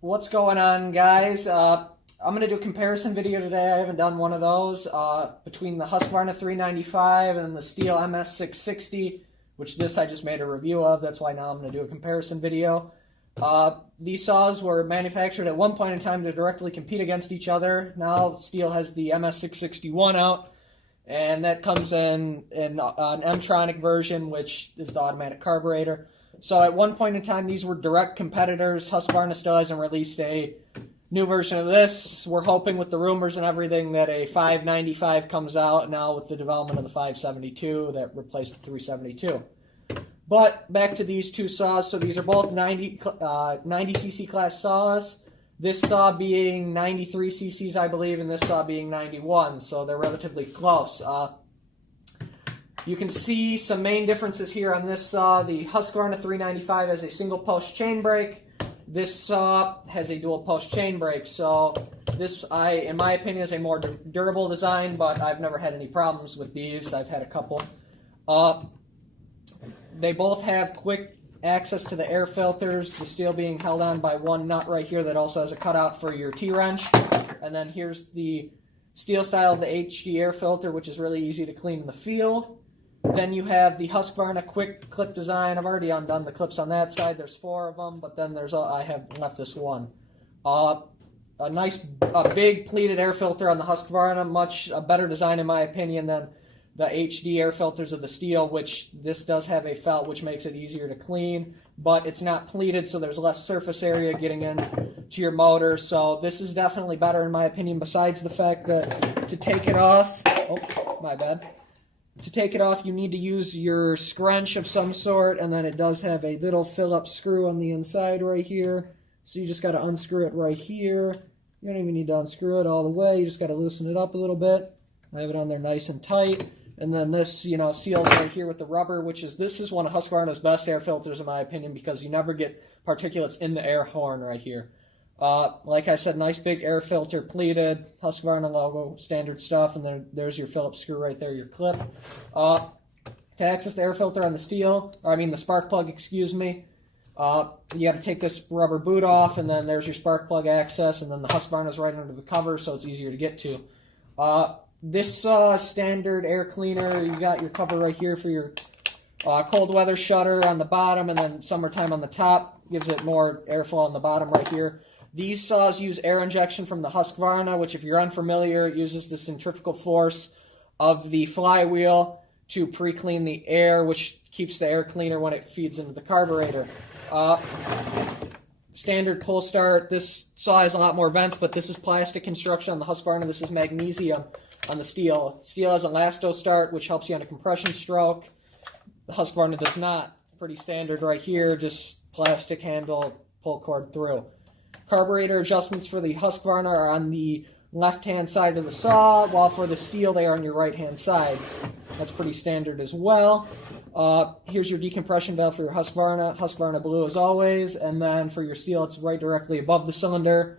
What's going on, guys? I'm going to do a comparison video today. I haven't done one of those between the Husqvarna 395 and the Stihl MS660, which this I just made a review of. That's why now I'm going to do a comparison video. These saws were manufactured at one point in time to directly compete against each other. Now Stihl has the MS661 out, and that comes in an M-tronic version, which is the automatic carburetor. So at one point in time, these were direct competitors. Husqvarna still hasn't released a new version of this. We're hoping with the rumors and everything that a 595 comes out now with the development of the 572 that replaced the 372. But back to these two saws. So these are both 90cc class saws. This saw being 93 cc's, I believe, and this saw being 91. So they're relatively close. You can see some main differences here on this saw. The Husqvarna 395 has a single post chain brake. This saw has a dual post chain brake. So this, in my opinion, is a more durable design, but I've never had any problems with these. I've had a couple. They both have quick access to the air filters, the Stihl being held on by one nut right here that also has a cutout for your T-wrench. And then here's the Stihl style of the HD air filter, which is really easy to clean in the field. Then you have the Husqvarna quick clip design. I've already undone the clips on that side. There's 4 of them, but then I have left this one. A big pleated air filter on the Husqvarna, much a better design in my opinion than the HD air filters of the Stihl, which this does have a felt, which makes it easier to clean, but it's not pleated, so there's less surface area getting into your motor. So this is definitely better in my opinion, besides the fact that to take it off, oh, my bad. To take it off, you need to use your scrunch of some sort, and then it does have a little Phillips screw on the inside right here. So you just got to unscrew it right here. You don't even need to unscrew it all the way. You just got to loosen it up a little bit. I have it on there nice and tight. And then this, seals right here with the rubber, this is one of Husqvarna's best air filters in my opinion, because you never get particulates in the air horn right here. Like I said, nice big air filter, pleated, Husqvarna logo, standard stuff, and then there's your Phillips screw right there, your clip. To access the air filter on the the spark plug, excuse me, you got to take this rubber boot off, and then there's your spark plug access, and then the Husqvarna's right under the cover, so it's easier to get to. This standard air cleaner, you got your cover right here for your cold weather shutter on the bottom, and then summertime on the top, gives it more airflow on the bottom right here. These saws use air injection from the Husqvarna, which if you're unfamiliar, it uses the centrifugal force of the flywheel to pre-clean the air, which keeps the air cleaner when it feeds into the carburetor. Standard pull start. This saw has a lot more vents, but this is plastic construction on the Husqvarna. This is magnesium on the Stihl. Stihl has elasto start, which helps you on a compression stroke. The Husqvarna does not. Pretty standard right here, just plastic handle, pull cord through. Carburetor adjustments for the Husqvarna are on the left-hand side of the saw, while for the Stihl they are on your right-hand side. That's pretty standard as well. Here's your decompression valve for your Husqvarna blue as always, and then for your Stihl it's right directly above the cylinder.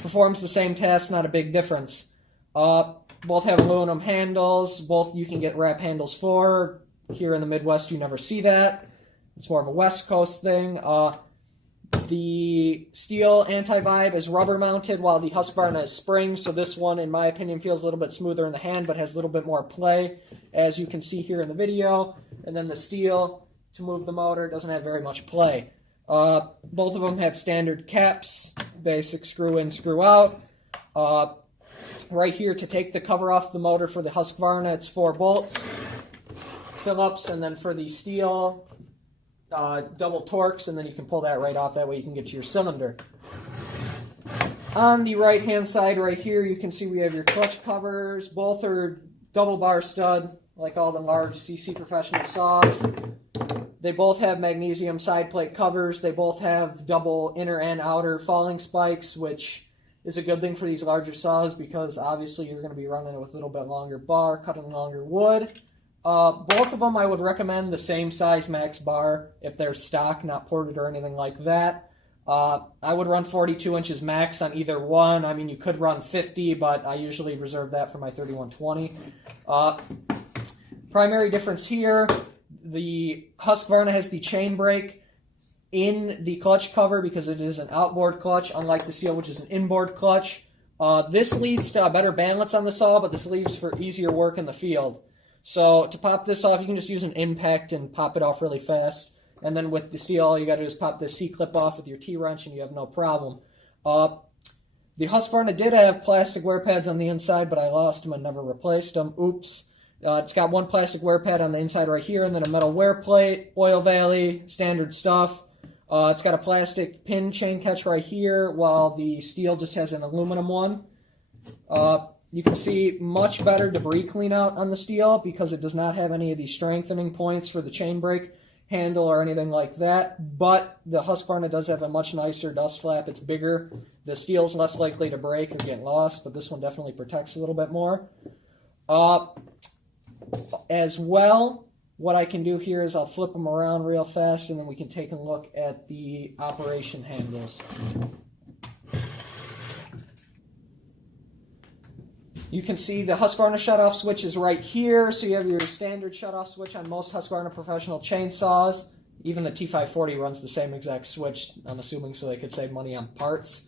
Performs the same task, not a big difference. Both have aluminum handles, both you can get wrap handles for. Here in the Midwest you never see that. It's more of a West Coast thing. The Stihl anti-vibe is rubber mounted while the Husqvarna is spring, so this one in my opinion feels a little bit smoother in the hand but has a little bit more play, as you can see here in the video. And then the Stihl, to move the motor, doesn't have very much play. Both of them have standard caps, basic screw in, screw out. Right here to take the cover off the motor for the Husqvarna, it's 4 bolts, Phillips, and then for the Stihl, double Torx, and then you can pull that right off. That way you can get to your cylinder. On the right hand side right here you can see we have your clutch covers. Both are double bar stud like all the large CC professional saws. They both have magnesium side plate covers. They both have double inner and outer falling spikes, which is a good thing for these larger saws because obviously you're going to be running it with a little bit longer bar, cutting longer wood. Both of them I would recommend the same size max bar if they're stock, not ported or anything like that. I would run 42 inches max on either one. I mean, you could run 50, but I usually reserve that for my 3120. Primary difference here, the Husqvarna has the chain brake. in the clutch cover because it is an outboard clutch, unlike the Stihl, which is an inboard clutch. This leads to a better balance on the saw, but this leaves for easier work in the field. So to pop this off, you can just use an impact and pop it off really fast. And then with the Stihl, all you got to do is pop this C-clip off with your T-wrench and you have no problem. The Husqvarna did have plastic wear pads on the inside, but I lost them and never replaced them. Oops. It's got one plastic wear pad on the inside right here, and then a metal wear plate, oil valley, standard stuff. It's got a plastic pin chain catch right here, while the Stihl just has an aluminum one. You can see much better debris clean out on the Stihl because it does not have any of these strengthening points for the chain brake handle or anything like that, but the Husqvarna does have a much nicer dust flap. It's bigger. The Stihl's less likely to break or get lost, but this one definitely protects a little bit more. As well, what I can do here is I'll flip them around real fast and then we can take a look at the operation handles. You can see the Husqvarna shutoff switch is right here, so you have your standard shutoff switch on most Husqvarna professional chainsaws. Even the T540 runs the same exact switch, I'm assuming, so they could save money on parts.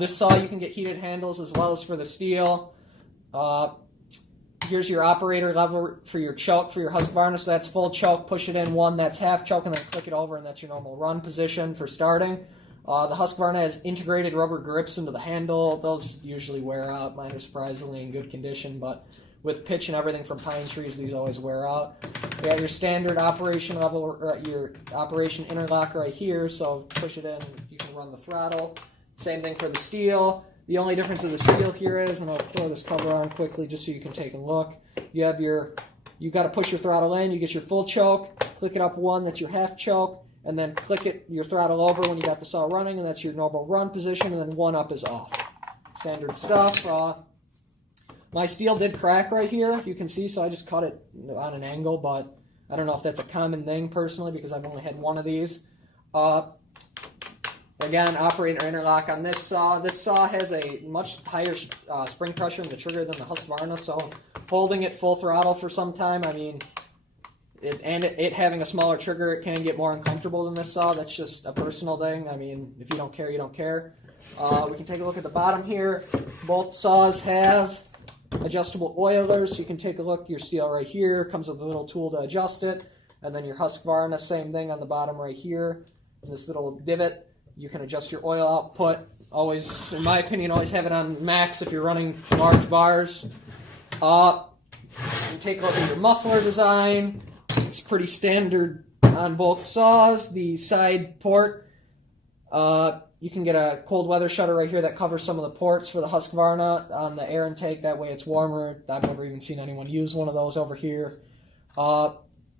This saw, you can get heated handles as well as for the Stihl. Here's your operator lever for your choke for your Husqvarna, so that's full choke, push it in one, that's half choke, and then click it over, and that's your normal run position for starting. The Husqvarna has integrated rubber grips into the handle. Those usually wear out. Mine are surprisingly in good condition, but with pitch and everything from pine trees, these always wear out. You got your standard operation level, your operation interlock right here, so push it in, you can run the throttle. Same thing for the Stihl. The only difference of the Stihl here is, and I'll throw this cover on quickly just so you can take a look. You have you got to push your throttle in, you get your full choke, click it up one, that's your half choke, and then click your throttle over when you got the saw running, and that's your normal run position, and then one up is off. Standard stuff. My Stihl did crack right here, you can see, so I just cut it on an angle, but I don't know if that's a common thing personally because I've only had one of these. Again, operator interlock on this saw. This saw has a much higher spring pressure in the trigger than the Husqvarna, so holding it full throttle for some time, I mean, it having a smaller trigger, it can get more uncomfortable than this saw. That's just a personal thing. I mean, if you don't care, you don't care. We can take a look at the bottom here. Both saws have adjustable oilers, so you can take a look. Your Stihl right here comes with a little tool to adjust it, and then your Husqvarna, same thing on the bottom right here. And this little divot, you can adjust your oil output. Always, in my opinion, always have it on max if you're running large bars. You take a look at your muffler design. It's pretty standard on both saws. The side port, you can get a cold weather shutter right here that covers some of the ports for the Husqvarna on the air intake. That way it's warmer. I've never even seen anyone use one of those over here.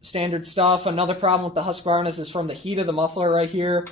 Standard stuff. Another problem with the Husqvarnas is from the heat of the muffler right here.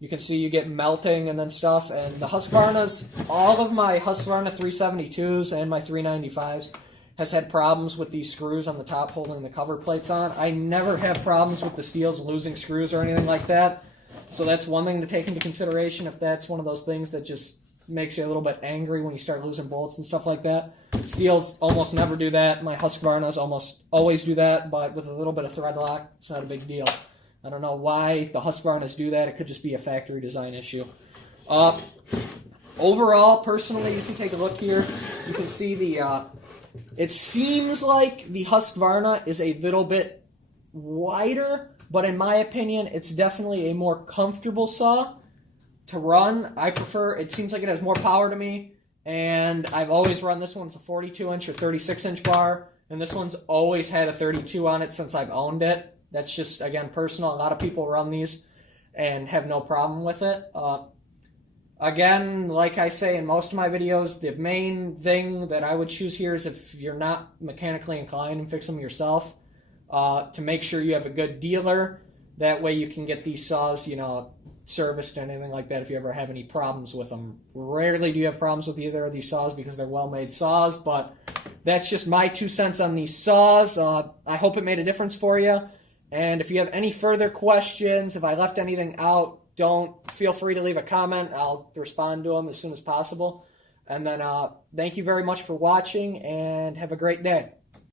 You can see you get melting and then stuff. And the Husqvarnas, all of my Husqvarna 372s and my 395s has had problems with these screws on the top holding the cover plates on. I never have problems with the Stihls losing screws or anything like that. So that's one thing to take into consideration if that's one of those things that just makes you a little bit angry when you start losing bolts and stuff like that. Stihls almost never do that. My Husqvarnas almost always do that, but with a little bit of thread lock, it's not a big deal. I don't know why the Husqvarnas do that. It could just be a factory design issue. Overall, personally, you can take a look here. You can see the... it seems like the Husqvarna is a little bit wider, but in my opinion, it's definitely a more comfortable saw to run. I prefer, it seems like it has more power to me, and I've always run this one for 42-inch or 36-inch bar, and this one's always had a 32 on it since I've owned it. That's just, again, personal. A lot of people run these and have no problem with it. Again, like I say in most of my videos, the main thing that I would choose here is if you're not mechanically inclined and fix them yourself, to make sure you have a good dealer. That way you can get these saws, serviced and anything like that if you ever have any problems with them. Rarely do you have problems with either of these saws because they're well-made saws, but that's just my 2 cents on these saws. I hope it made a difference for you. And if you have any further questions, if I left anything out, don't feel free to leave a comment. I'll respond to them as soon as possible. And then thank you very much for watching, and have a great day.